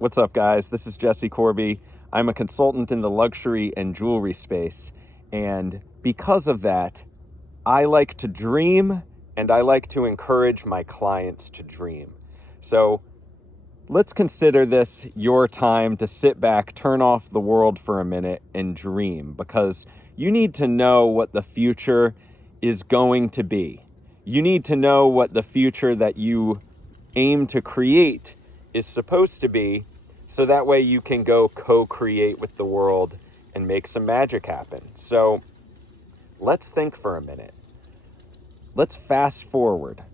What's up, guys? This is Jesse Corby. I'm a consultant in the luxury and jewelry space, and because of that, I like to dream and I like to encourage my clients to dream. So let's consider this your time to sit back, turn off the world for a minute, and dream, because you need to know what the future is going to be. You need to know what the future that you aim to create is supposed to be, so that way you can go co-create with the world and make some magic happen. So let's think for a minute. Let's fast forward.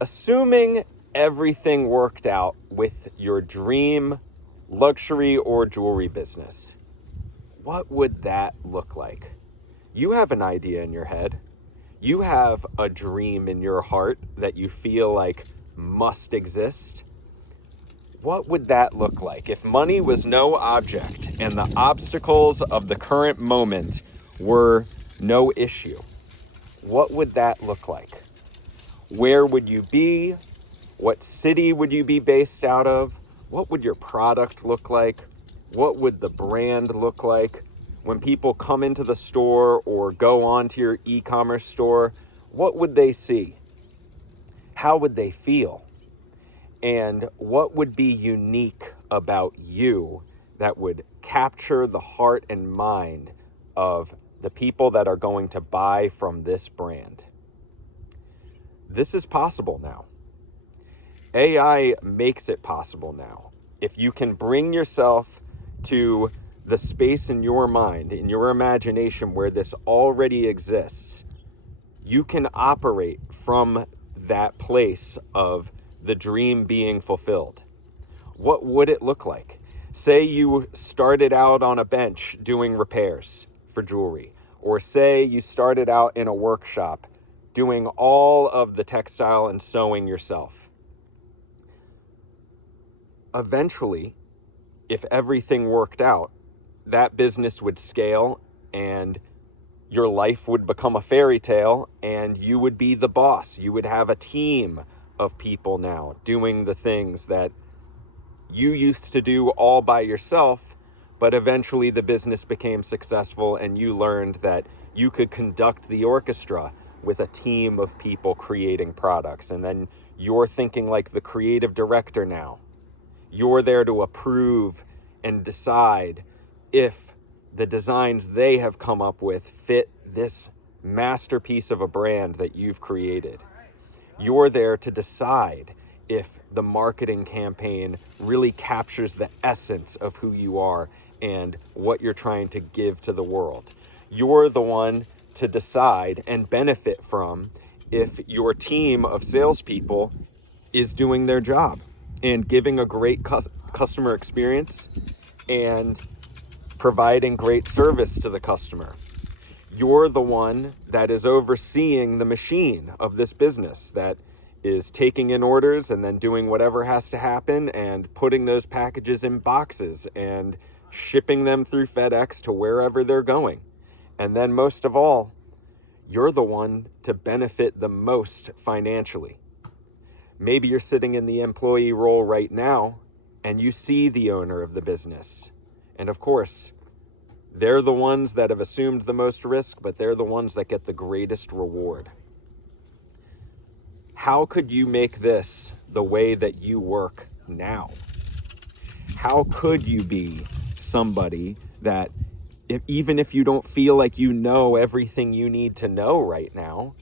Assuming everything worked out with your dream luxury or jewelry business, what would that look like? You have an idea in your head. You have a dream in your heart that you feel like must exist. What would that look like if money was no object and the obstacles of the current moment were no issue? What would that look like? Where would you be? What city would you be based out of? What would your product look like? What would the brand look like? When people come into the store or go onto your e-commerce store, what would they see? How would they feel? And what would be unique about you that would capture the heart and mind of the people that are going to buy from this brand? This is possible now. AI makes it possible now. If you can bring yourself to the space in your mind, in your imagination where this already exists, you can operate from that place of the dream being fulfilled. What would it look like? Say you started out on a bench doing repairs for jewelry, or say you started out in a workshop doing all of the textile and sewing yourself. Eventually, if everything worked out, that business would scale and your life would become a fairy tale and you would be the boss. You would have a team of people now doing the things that you used to do all by yourself, but eventually the business became successful and you learned that you could conduct the orchestra with a team of people creating products. And then you're thinking like the creative director now. You're there to approve and decide if the designs they have come up with fit this masterpiece of a brand that you've created. You're there to decide if the marketing campaign really captures the essence of who you are and what you're trying to give to the world. You're the one to decide and benefit from if your team of salespeople is doing their job and giving a great customer experience and providing great service to the customer. You're the one that is overseeing the machine of this business that is taking in orders and then doing whatever has to happen and putting those packages in boxes and shipping them through FedEx to wherever they're going. And then most of all, you're the one to benefit the most financially. Maybe you're sitting in the employee role right now and you see the owner of the business. And of course, they're the ones that have assumed the most risk, but they're the ones that get the greatest reward. How could you make this the way that you work now? How could you be somebody that, even if you don't feel like you know everything you need to know right now,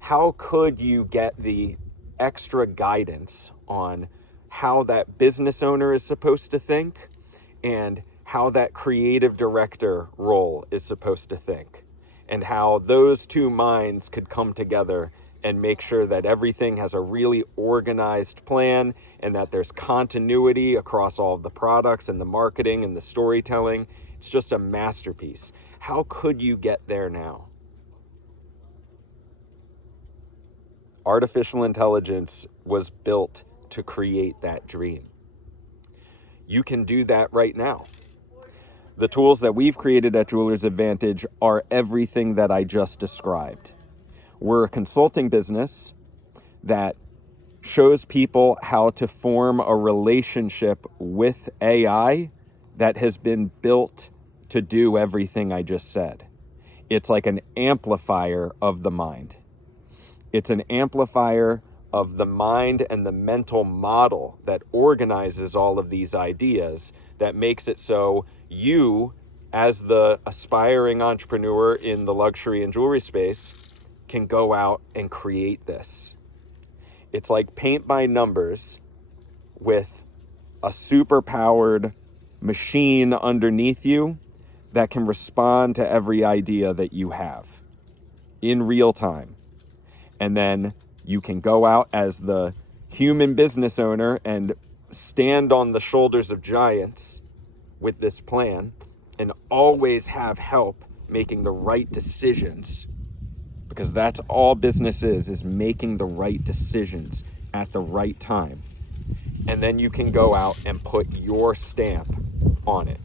how could you get the extra guidance on how that business owner is supposed to think and how that creative director role is supposed to think, and how those two minds could come together and make sure that everything has a really organized plan and that there's continuity across all of the products and the marketing and the storytelling. It's just a masterpiece. How could you get there now? Artificial intelligence was built to create that dream. You can do that right now. The tools that we've created at Jewelers Advantage are everything that I just described. We're a consulting business that shows people how to form a relationship with AI that has been built to do everything I just said. It's like an amplifier of the mind. It's an amplifier of the mind and the mental model that organizes all of these ideas, that makes it so you, as the aspiring entrepreneur in the luxury and jewelry space, can go out and create this. It's like paint by numbers with a super powered machine underneath you that can respond to every idea that you have in real time. And then you can go out as the human business owner and stand on the shoulders of giants with this plan and always have help making the right decisions. Because that's all business is making the right decisions at the right time. And then you can go out and put your stamp on it.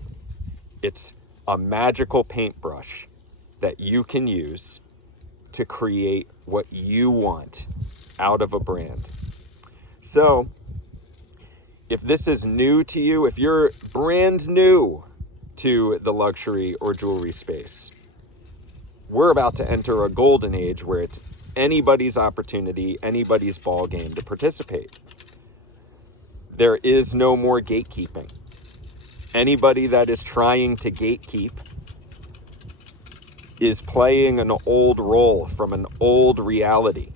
It's a magical paintbrush that you can use to create what you want out of a brand. So, if this is new to you, if you're brand new to the luxury or jewelry space, we're about to enter a golden age where it's anybody's opportunity, anybody's ball game to participate. There is no more gatekeeping. Anybody that is trying to gatekeep is playing an old role from an old reality,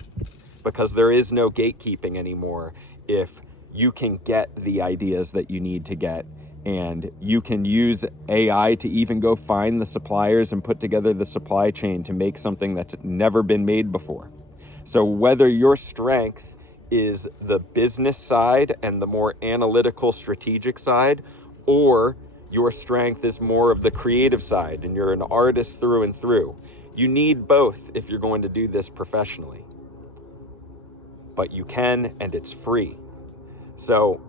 because there is no gatekeeping anymore if you can get the ideas that you need to get, and you can use AI to even go find the suppliers and put together the supply chain to make something that's never been made before. So whether your strength is the business side and the more analytical, strategic side, or your strength is more of the creative side and you're an artist through and through, you need both if you're going to do this professionally. But you can, and it's free. So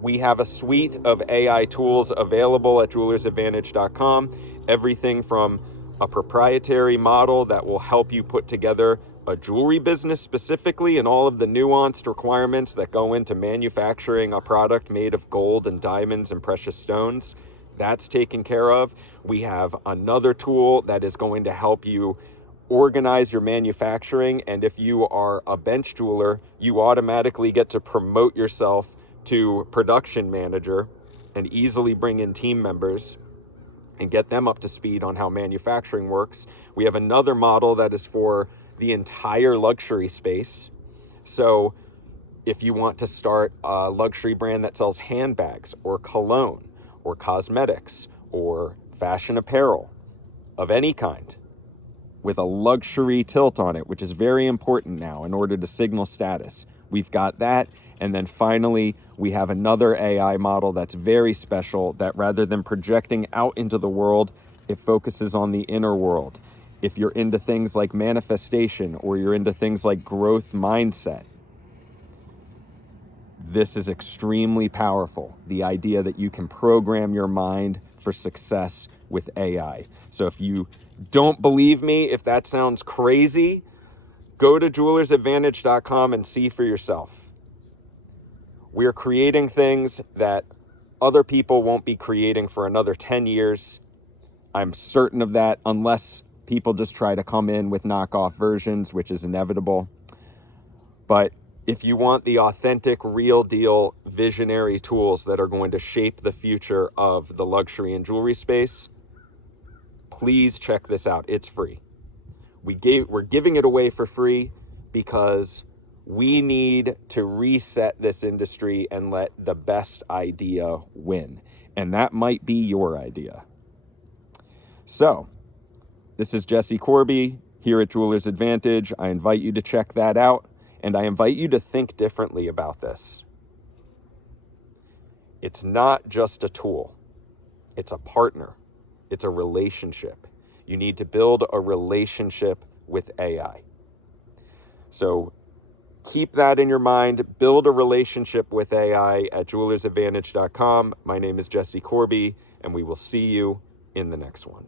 we have a suite of AI tools available at jewelersadvantage.com. Everything from a proprietary model that will help you put together a jewelry business specifically and all of the nuanced requirements that go into manufacturing a product made of gold and diamonds and precious stones. That's taken care of. We have another tool that is going to help you organize your manufacturing, and if you are a bench jeweler, you automatically get to promote yourself to production manager and easily bring in team members and get them up to speed on how manufacturing works. We have another model that is for the entire luxury space. So if you want to start a luxury brand that sells handbags or cologne or cosmetics or fashion apparel of any kind, with a luxury tilt on it, which is very important now in order to signal status, we've got that. And then finally, we have another AI model that's very special, that rather than projecting out into the world, it focuses on the inner world. If you're into things like manifestation or you're into things like growth mindset, this is extremely powerful. The idea that you can program your mind for success with AI. So if you don't believe me, if that sounds crazy, go to jewelersadvantage.com and see for yourself. We're creating things that other people won't be creating for another 10 years. I'm certain of that, unless people just try to come in with knockoff versions, which is inevitable. But if you want the authentic, real deal, visionary tools that are going to shape the future of the luxury and jewelry space, please check this out. It's free. We're giving it away for free because we need to reset this industry and let the best idea win. And that might be your idea. So, this is Jesse Corby here at Jewelers Advantage. I invite you to check that out, and I invite you to think differently about this. It's not just a tool. It's a partner. It's a relationship. You need to build a relationship with AI. So keep that in your mind. Build a relationship with AI at jewelersadvantage.com. My name is Jesse Corby, and we will see you in the next one.